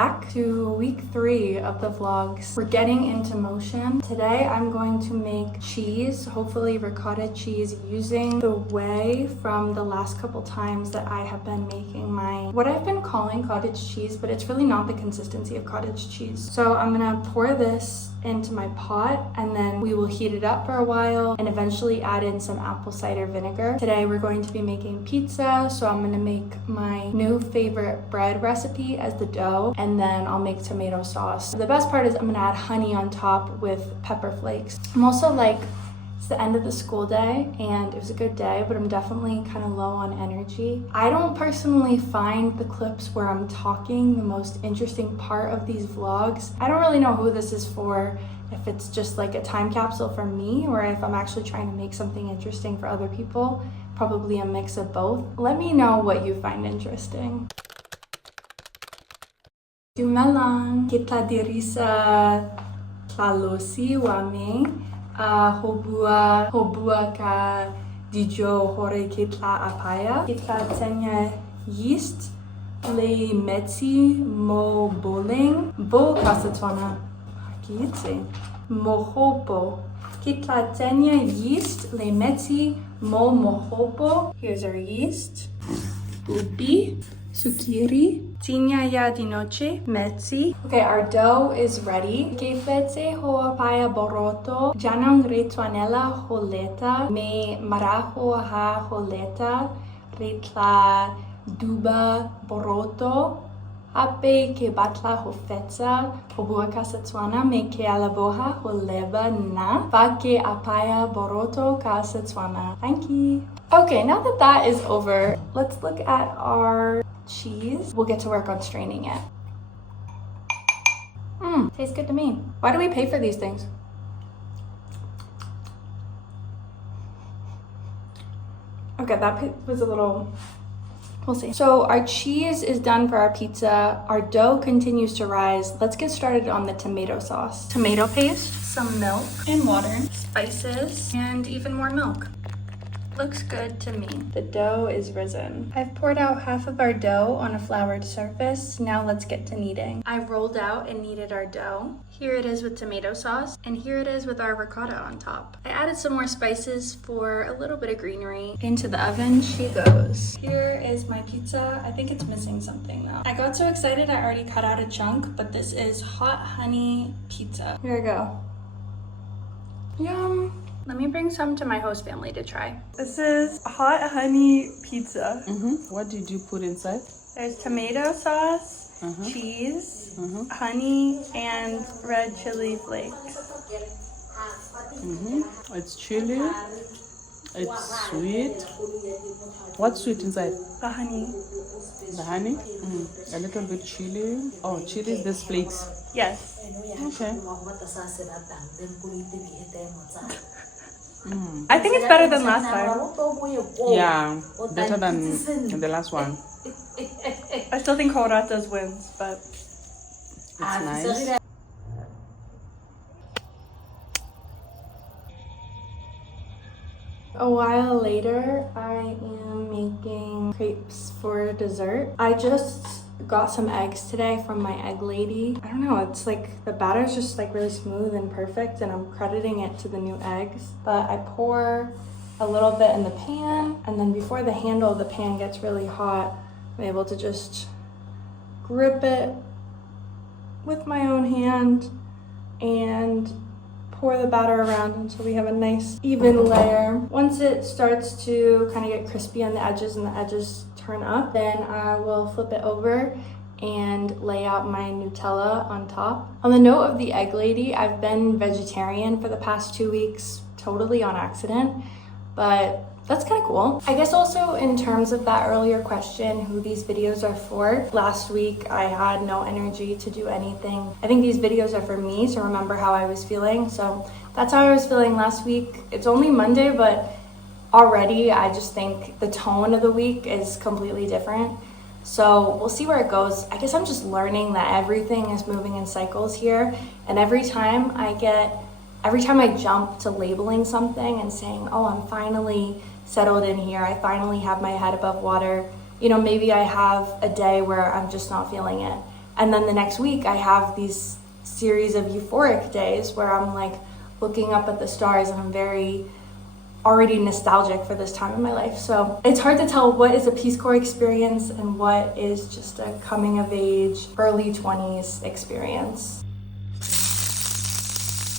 back to week 3 of the vlogs. We're getting into motion. Today I'm going to make cheese, hopefully ricotta cheese, using the whey from the last couple times that I have been making what I've been calling cottage cheese, but it's really not the consistency of cottage cheese. So I'm gonna pour this into my pot and then we will heat it up for a while and eventually add in some apple cider vinegar. Today we're going to be making pizza, so I'm gonna make my new favorite bread recipe as the dough, and then I'll make tomato sauce. The best part is I'm gonna add honey on top with pepper flakes. I'm also it's the end of the school day and it was a good day, but I'm definitely kind of low on energy. I don't personally find the clips where I'm talking the most interesting part of these vlogs. I don't really know who this is for, if it's just like a time capsule for me or if I'm actually trying to make something interesting for other people. Probably a mix of both. Let me know what you find interesting. Dumelang, kita diri sa Tlalosi wame. Hobua ka dijo hore kitla apaya. Kitla tenya yeast le metsi mo bowling. Bo ka Setswana. Kitse. Mohopo. Kitla tenya yeast le metsi mo mohopo. Here's our yeast. Ubi. Sukiri. Tinya ya di noche, metsi. Okay, our dough is ready. Kefetse hoapaya boroto, janang retwanela holeta, me maraho ha holeta, retla duba boroto, ape ke batla hofetsa, hobuaka Setswana, me ke alaboha holeba na, va ke apaya boroto ka Setswana. Thank you. Okay, now that is over, let's look at our cheese. We'll get to work on straining it. Tastes good to me. Why do we pay for these things? Okay, that was a little, we'll see. So our cheese is done for our pizza. Our dough continues to rise. Let's get started on the tomato sauce. Tomato paste, some milk and water, spices, and even more milk. Looks good to me. The dough is risen. I've poured out half of our dough on a floured surface. Now let's get to kneading. I've rolled out and kneaded our dough. Here it is with tomato sauce, and here it is with our ricotta on top. I added some more spices for a little bit of greenery. Into the oven she goes. Here is my pizza. I think it's missing something though. I got so excited I already cut out a chunk, but this is hot honey pizza. Here I go. Yum. Let me bring some to my host family to try. This is hot honey pizza. What did you put inside? There's tomato sauce, cheese, honey, and red chili flakes. It's chili. It's sweet. What's sweet inside? The honey. The honey? A little bit chili. Oh, chili, there's flakes. Yes. Okay. I think it's better than last time. Yeah, better than the last one. I still think Horata's wins, but it's nice. A while later, I am making crepes for dessert. I just got some eggs today from my egg lady. I don't know, it's like the batter's just like really smooth and perfect, and I'm crediting it to the new eggs. But I pour a little bit in the pan, and then before the handle of the pan gets really hot, I'm able to just grip it with my own hand and pour the batter around until we have a nice even layer. Once it starts to kind of get crispy on the edges and the edges turn up, then I will flip it over and lay out my Nutella on top. On the note of the egg lady, I've been vegetarian for the past 2 weeks, totally on accident, but that's kind of cool. I guess also in terms of that earlier question, who these videos are for, last week I had no energy to do anything. I think these videos are for me to remember how I was feeling. So that's how I was feeling last week. It's only Monday, but already I just think the tone of the week is completely different. So we'll see where it goes. I guess I'm just learning that everything is moving in cycles here. And every time I jump to labeling something and saying, oh, I'm finally settled in here, I finally have my head above water, you know, maybe I have a day where I'm just not feeling it. And then the next week I have these series of euphoric days where I'm like looking up at the stars, and I'm very already nostalgic for this time in my life. So it's hard to tell what is a Peace Corps experience and what is just a coming of age, early 20s experience.